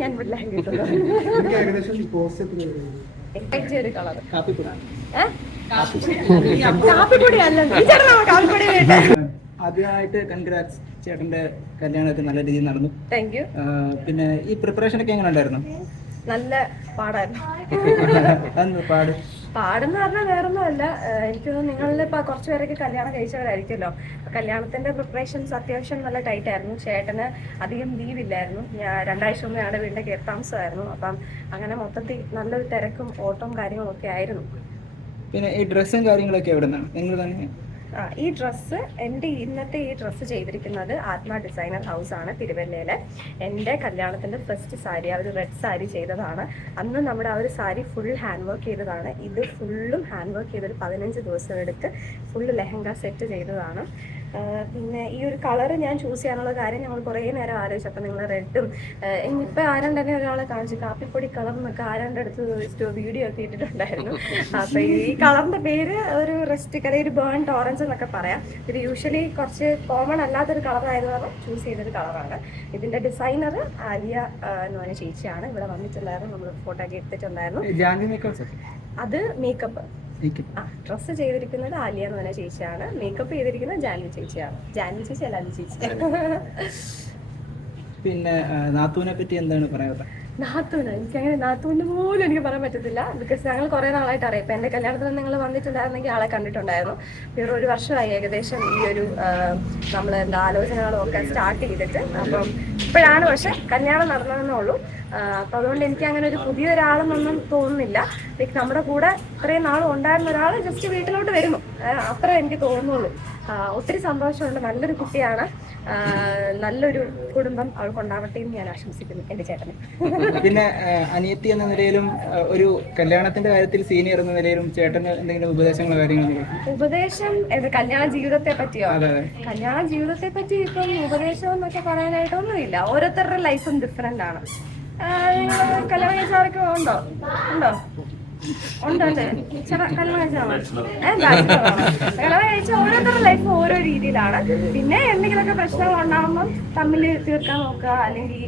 ഞാൻ ഇവിടെ ആദ്യമായിട്ട് കൺഗ്രാറ്റ്സ് ചേട്ടന്റെ കല്യാണമൊക്കെ നല്ല രീതിയിൽ നടന്നു. താങ്ക് യു പിന്നെ ഈ പ്രിപ്പറേഷൻ ഒക്കെ എങ്ങനെ ഉണ്ടായിരുന്നു നല്ല പാടായിരുന്നു. പാട്. പാടെന്ന് പറഞ്ഞാൽ വേറൊന്നും അല്ല എനിക്ക് തോന്നുന്നു നിങ്ങളിൽ ഇപ്പൊ കുറച്ച് പേരൊക്കെ കല്യാണം കഴിച്ചവരായിരിക്കുമല്ലോ. കല്യാണത്തിന്റെ പ്രിപ്പറേഷൻസ് അത്യാവശ്യം നല്ല ടൈറ്റ് ആയിരുന്നു. ചേട്ടന് അധികം ലീവ് ഇല്ലായിരുന്നു. ഞാൻ രണ്ടാഴ്ച മുമ്പ് ഞങ്ങളുടെ വീടിന്റെ കയറി താമസമായിരുന്നു. അപ്പം അങ്ങനെ മൊത്തത്തിൽ നല്ലൊരു തിരക്കും ഓട്ടവും കാര്യങ്ങളും ഒക്കെ ആയിരുന്നു. പിന്നെ ഈ ഡ്രസ്സും കാര്യങ്ങളൊക്കെ എവിടെ നിന്നാണ് നിങ്ങൾ തന്നെ ആ, ഈ ഡ്രസ്സ് എന്റെ ഇന്നത്തെ ഈ ഡ്രസ്സ് ചെയ്തിരിക്കുന്നത് ആത്മ ഡിസൈനർ ഹൗസ് ആണ് തിരുവല്ലയിലെ. എന്റെ കല്യാണത്തിന്റെ ഫസ്റ്റ് സാരി ആ ഒരു റെഡ് സാരി ചെയ്തതാണ്. അന്ന് നമ്മുടെ ആ ഒരു സാരി ഫുൾ ഹാൻഡ് വർക്ക് ചെയ്തതാണ്. ഇത് ഫുള്ളും ഹാൻഡ് വർക്ക് ചെയ്തൊരു പതിനഞ്ച് ദിവസം എടുത്ത് ഫുള്ള് ലെഹങ്ക സെറ്റ് ചെയ്തതാണ്. പിന്നെ ഈ ഒരു കളർ ഞാൻ ചൂസ് ചെയ്യാനുള്ള കാര്യം ഞങ്ങൾ കുറേ നേരം ആലോചിച്ചു. അപ്പൊ നിങ്ങൾ റെഡും. ഇനിയിപ്പോൾ ആരാണ്ട് തന്നെ ഒരാളെ കാണിച്ചു. കാപ്പിപ്പൊടി കളർ എന്നൊക്കെ ആരാണ്ട് അടുത്ത് വീഡിയോ ഒക്കെ ഇട്ടിട്ടുണ്ടായിരുന്നു. അപ്പോൾ ഈ കളറിന്റെ പേര് ഒരു റെസ്റ്റ് അല്ലെങ്കിൽ ഒരു ബേൺ ടോറൻസ് എന്നൊക്കെ പറയാം. ഇത് യൂഷ്വലി കുറച്ച് കോമൺ അല്ലാത്തൊരു കളർ ആയതുകൊണ്ട് ചൂസ് ചെയ്തൊരു കളറാണ്. ഇതിന്റെ ഡിസൈനർ ആലിയ എന്ന് പറഞ്ഞ ചേച്ചിയാണ്. ഇവിടെ വന്നിട്ടുണ്ടായിരുന്നു. നമ്മൾ ഫോട്ടോ ഒക്കെ എടുത്തിട്ടുണ്ടായിരുന്നു. അത് മേക്കപ്പ് ഡ്രസ്സ് ചെയ്തിരിക്കുന്നത് ആലിയ എന്ന് പറഞ്ഞ ചേച്ചിയാണ്. മേക്കപ്പ് ചെയ്തിരിക്കുന്നത് ജാൻവി ചേച്ചിയാണ്. ജാൻവി ചേച്ചി അല്ല അലി ചേച്ചി. പിന്നെ നാത്തുവിനെ നാത്തൂനെ പറ്റി എന്താണ് പറയാനുള്ളത്? നാത്തൂന്. എനിക്ക് അങ്ങനെ നാത്തൂന് പോലും എനിക്ക് പറയാൻ പറ്റത്തില്ല. ബിക്കോസ് ഞങ്ങൾ കുറേ നാളായിട്ട് അറിയാം. ഇപ്പം എന്റെ കല്യാണത്തിന് നിങ്ങൾ വന്നിട്ടുണ്ടായിരുന്നെങ്കിൽ ആളെ കണ്ടിട്ടുണ്ടായിരുന്നു. വേറെ ഒരു വർഷമായി ഏകദേശം ഈ ഒരു നമ്മൾ എന്താ ആലോചനകളും ഒക്കെ സ്റ്റാർട്ട് ചെയ്തിട്ട്. അപ്പം ഇപ്പോഴാണ് പക്ഷെ കല്യാണം നടന്നതെന്നേ ഉള്ളൂ. അപ്പം അതുകൊണ്ട് എനിക്ക് അങ്ങനെ ഒരു പുതിയ ഒരാളെന്നൊന്നും തോന്നുന്നില്ല. ലൈക്ക് നമ്മുടെ കൂടെ ഇത്രയും നാളും ഉണ്ടായിരുന്ന ഒരാൾ ജസ്റ്റ് വീട്ടിലോട്ട് വരുന്നു. അത്ര എനിക്ക് തോന്നുള്ളൂ ആ, ഒത്തിരി സന്തോഷമുണ്ട്. നല്ലൊരു കുട്ടിയാണ്. നല്ലൊരു കുടുംബം അവൾക്കുണ്ടാവട്ടെ എന്ന് ഞാൻ ആശംസിക്കുന്നു എന്റെ ചേട്ടന്. പിന്നെ അനിയത്തി എന്ന നിലയിലും ഒരു കല്യാണത്തിന്റെ കാര്യത്തിൽ സീനിയർ എന്ന നിലയിലും ചേട്ടന് എന്തെങ്കിലും ഉപദേശങ്ങളോ കാര്യങ്ങളോ ഉപദേശം എന്ത് കല്യാണ ജീവിതത്തെ പറ്റിയോ? കല്യാണ ജീവിതത്തെ പറ്റി ഇപ്പം ഉപദേശം എന്നൊക്കെ പറയാനായിട്ടൊന്നുമില്ല. ഓരോരുത്തരുടെ ലൈഫും ഡിഫറെന്റ് ആണ്. കല്യാണം ഉണ്ടോ? ഉണ്ടോ? കല്യാണം കഴിച്ച ഓരോരുത്തരുടെ ലൈഫ് ഓരോ രീതിയിലാണ്. പിന്നെ എന്തെങ്കിലുമൊക്കെ പ്രശ്നങ്ങൾ ഉണ്ടാകുമ്പോൾ തമ്മിൽ തീർക്കാൻ നോക്കുക അല്ലെങ്കിൽ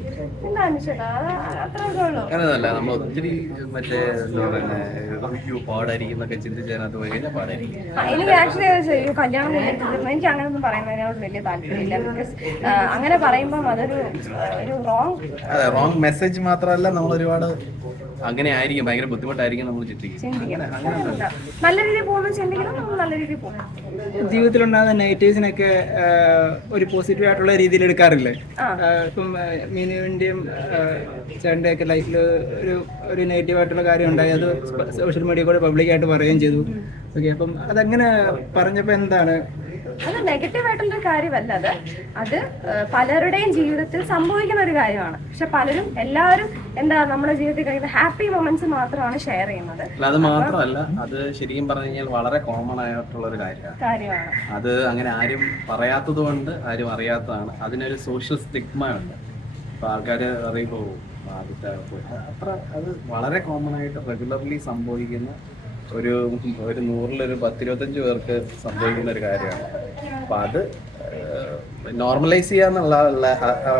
എന്താണ് ചേട്ടാ അത് അത്രയൊക്കെ ഉള്ളൂ. അങ്ങനെയല്ല നമ്മൾ ഒത്തിരി മറ്റേ എന്താ പറയുന്നത് അയ്യോ പാടായിരിക്കും എന്നൊക്കെ ചിന്തിച്ചതിനകത്ത് പോയി കഴിഞ്ഞാൽ പാടായിരിക്കും. ആ, എനിക്ക് ആക്ച്വലി ചെയ്യും കല്യാണം എനിക്ക് അങ്ങനെയൊന്നും പറയുന്നതിനോട് വലിയ താല്പര്യമില്ല ബിക്കോസ് അങ്ങനെ പറയുമ്പം അതൊരു ഒരു റോങ് റോങ് മെസ്സേജ് മാത്രമല്ല നമ്മൾ ഒരുപാട് അങ്ങനെ ആയിരിക്കും ഭയങ്കര ബുദ്ധിമുട്ടായിരിക്കും നമ്മൾ നല്ല രീതിയിൽ പോകുന്ന ചിന്തിക്കണം നമ്മൾ നല്ല രീതിയിൽ പോകും. ജീവിതത്തിലുണ്ടാകുന്ന നെഗറ്റീവ്സിനൊക്കെ ഒരു പോസിറ്റീവ് ആയിട്ടുള്ള രീതിയിൽ എടുക്കാറില്ലേ? ഇപ്പം മീനുവിന്റെയും ചേട്ടന്റെ ഒക്കെ ലൈഫിൽ ഒരു ഒരു നെഗറ്റീവ് ആയിട്ടുള്ള കാര്യം ഉണ്ടായി. അത് സോഷ്യൽ മീഡിയ കൂടെ പബ്ലിക്കായിട്ട് പറയുകയും ചെയ്തു. ഓക്കെ അപ്പം അതങ്ങനെ പറഞ്ഞപ്പോൾ എന്താണ് അത് നെഗറ്റീവ് ആയിട്ടുള്ള ഒരു കാര്യമല്ല അത്. അത് പലരുടെയും ജീവിതത്തിൽ സംഭവിക്കുന്ന ഒരു കാര്യമാണ്. പക്ഷെ പലരും എല്ലാവരും എന്താ നമ്മുടെ ജീവിതത്തിൽ കഴിയുന്ന ഹാപ്പി മൊമെന്റ്സ് മാത്രമാണ് ഷെയർ ചെയ്യുന്നത്. അത് മാത്രമല്ല അത് ശരിക്കും പറഞ്ഞു കഴിഞ്ഞാൽ വളരെ കോമൺ ആയിട്ടുള്ള ഒരു കാര്യമാണ്. അത് അങ്ങനെ ആരും പറയാത്തത് കൊണ്ട് ആരും അറിയാത്തതാണ്. അതിനൊരു സോഷ്യൽ സ്റ്റിഗ്മ ഉണ്ട്. അപ്പൊ ആൾക്കാർ അറിയുമ്പോൾ ആദ്യത്തെ അത്ര അത് വളരെ കോമൺ ആയിട്ട് റെഗുലർലി സംഭവിക്കുന്ന ഒരു ഒരു നൂറിലൊരു പത്തിരുപത്തഞ്ച് പേർക്ക് സംഭവിക്കുന്ന ഒരു കാര്യമാണ്. അപ്പൊ അത് നോർമലൈസ് ചെയ്യാന്നുള്ള ഉള്ള-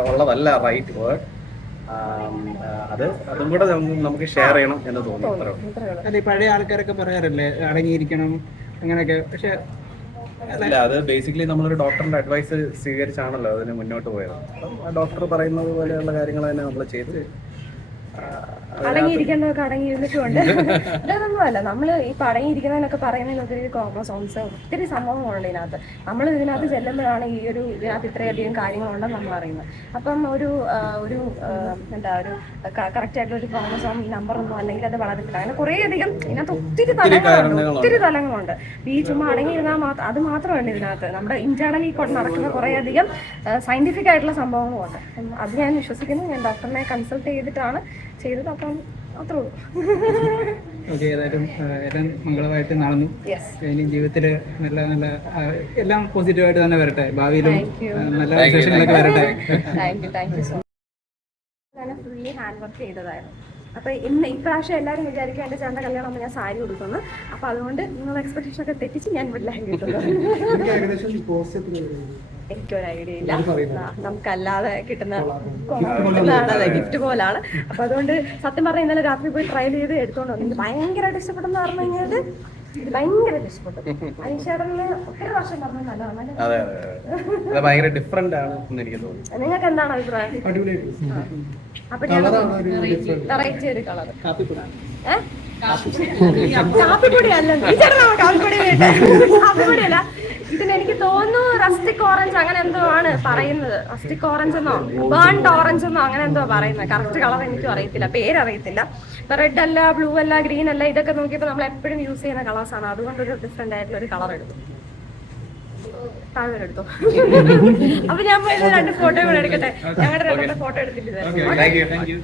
ഉള്ളതല്ല റൈറ്റ് വേർഡ് അത് അതും കൂടെ നമുക്ക് ഷെയർ ചെയ്യണം എന്ന് തോന്നുന്നു. അല്ലെ പഴയ ആൾക്കാരൊക്കെ പറയാറില്ലേ അടങ്ങിയിരിക്കണം അങ്ങനെയൊക്കെ. പക്ഷെ അല്ല. അത് ബേസിക്കലി നമ്മളൊരു ഡോക്ടറിന്റെ അഡ്വൈസ് സ്വീകരിച്ചാണല്ലോ അതിന് മുന്നോട്ട് പോയത്. അപ്പം ഡോക്ടർ പറയുന്നത് പോലെയുള്ള കാര്യങ്ങൾ തന്നെ നമ്മൾ ചെയ്ത്. ആ, അടങ്ങിയിരിക്കേണ്ടതൊക്കെ അടങ്ങിയിരുന്നിട്ടുണ്ട് ഇതൊന്നുമല്ല നമ്മൾ ഈ അടങ്ങിയിരിക്കുന്നതിനൊക്കെ പറയുന്നതിന് ഒത്തിരി ക്രോമസോംസ് ഒത്തിരി സംഭവങ്ങളുണ്ട് ഇതിനകത്ത്. നമ്മൾ ഇതിനകത്ത് ചെല്ലുമ്പോഴാണ് ഈ ഒരു ഇതിനകത്ത് ഇത്രയധികം കാര്യങ്ങളുണ്ടെന്ന് നമ്മൾ അറിയുന്നത്. അപ്പം ഒരു ഒരു എന്താ ഒരു കറക്റ്റ് ആയിട്ടുള്ള ഒരു ക്രോമസോം നമ്പർ ഒന്നും അല്ലെങ്കിൽ അത് വളർന്നിട്ടില്ല. അങ്ങനെ കുറേ അധികം ഇതിനകത്ത് ഒത്തിരി തലങ്ങളുണ്ട്. ഒത്തിരി തലങ്ങളുണ്ട്. ഈ ചുമ്മാ അടങ്ങിയിരുന്നാൽ മാത്രം അത് മാത്രമല്ല ഇതിനകത്ത്. നമ്മുടെ ഇന്റേണലി നടക്കുന്ന കുറേ അധികം സയന്റിഫിക് ആയിട്ടുള്ള സംഭവങ്ങളുണ്ട് അത് ഞാൻ വിശ്വസിക്കുന്നു. ഞാൻ ഡോക്ടറിനെ കൺസൾട്ട് ചെയ്തിട്ടാണ് ചെയ്തത് അപ്പം അത്രേ ഉള്ളൂ. ഓക്കെ ഏതായാലും എല്ലാം മംഗളമായിട്ട് നടന്നു. ഇനി ജീവിതത്തിൽ നല്ല നല്ല എല്ലാം പോസിറ്റീവായിട്ട് തന്നെ വരട്ടെ. ഭാവിയിലും Thank you. ആ, നല്ല വിശേഷങ്ങളൊക്കെ വരട്ടെ. ഫുള്ളി ഹാൻഡ് വർക്ക് ചെയ്തതായിരുന്നു. അപ്പൊ ഇന്ന് ഇപ്രാവശ്യം എല്ലാവരും വിചാരിക്കും എന്റെ ചേട്ടന്റെ കല്യാണം ആകുമ്പോൾ ഞാൻ സാരി കൊടുക്കുന്നു അപ്പൊ അതുകൊണ്ട് നിങ്ങളുടെ എക്സ്പെക്ടേഷൻ ഒക്കെ തെറ്റിച്ച് ഞാൻ വിടില്ല കിട്ടുന്നു എനിക്കൊരു ഐഡിയ ഇല്ല. നമുക്കല്ലാതെ കിട്ടുന്ന ഗിഫ്റ്റ് പോലാണ് അപ്പൊ അതുകൊണ്ട് സത്യം പറഞ്ഞാൽ ഇന്നലെ രാത്രി പോയി ട്രയൽ ചെയ്ത് എടുത്തോണ്ട് വന്നു. ഭയങ്കരമായിട്ട് ഇഷ്ടപ്പെട്ടെന്ന് പറഞ്ഞു കഴിഞ്ഞാൽ ഭയങ്കരമായിട്ട് ഇഷ്ടപ്പെട്ടു. അനിഷേട്ടന് ഒത്തിരി വർഷം പറഞ്ഞു നല്ലതാണ് അതെ അതെ അതെ. ഭയങ്കര ഡിഫറെന്റ് ആണ് എന്ന് എനിക്ക് തോന്നുന്നു. നിങ്ങൾക്ക് എന്താണ് അഭിപ്രായം? അപ്പൊ ഞാൻ വെറൈറ്റി ഒരു കളർ? കാപ്പിപ്പൊടി. കാപ്പിപ്പൊടി. കാപ്പിപ്പൊടി അല്ല. ഇതിന് എനിക്ക് തോന്നുന്നു റസ്റ്റിക് ഓറഞ്ച് അങ്ങനെ എന്തോ ആണ് പറയുന്നത്. റസ്റ്റിക് ഓറഞ്ച് എന്നോ ബേൺഡ് ഓറഞ്ച് എന്നോ അങ്ങനെ എന്തോ പറയുന്നത്. കറക്റ്റ് കളർ എനിക്കും അറിയത്തില്ല പേരറിയത്തില്ല. ഇപ്പൊ റെഡ് അല്ല ബ്ലൂ അല്ല ഗ്രീൻ അല്ല ഇതൊക്കെ നോക്കിയപ്പോൾ നമ്മൾ എപ്പോഴും യൂസ് ചെയ്യുന്ന കളേഴ്സ് ആണ്. അതുകൊണ്ട് ഒരു ഡിഫറെന്റ് ആയിട്ടുള്ള ഒരു കളർ എടുത്തു. താഴെ എടുത്തോ അപ്പൊ ഞാൻ രണ്ട് ഫോട്ടോ കൂടെ എടുക്കട്ടെ? ഞങ്ങളുടെ രണ്ടത്തെ ഫോട്ടോ എടുത്തിട്ട് താങ്ക് യു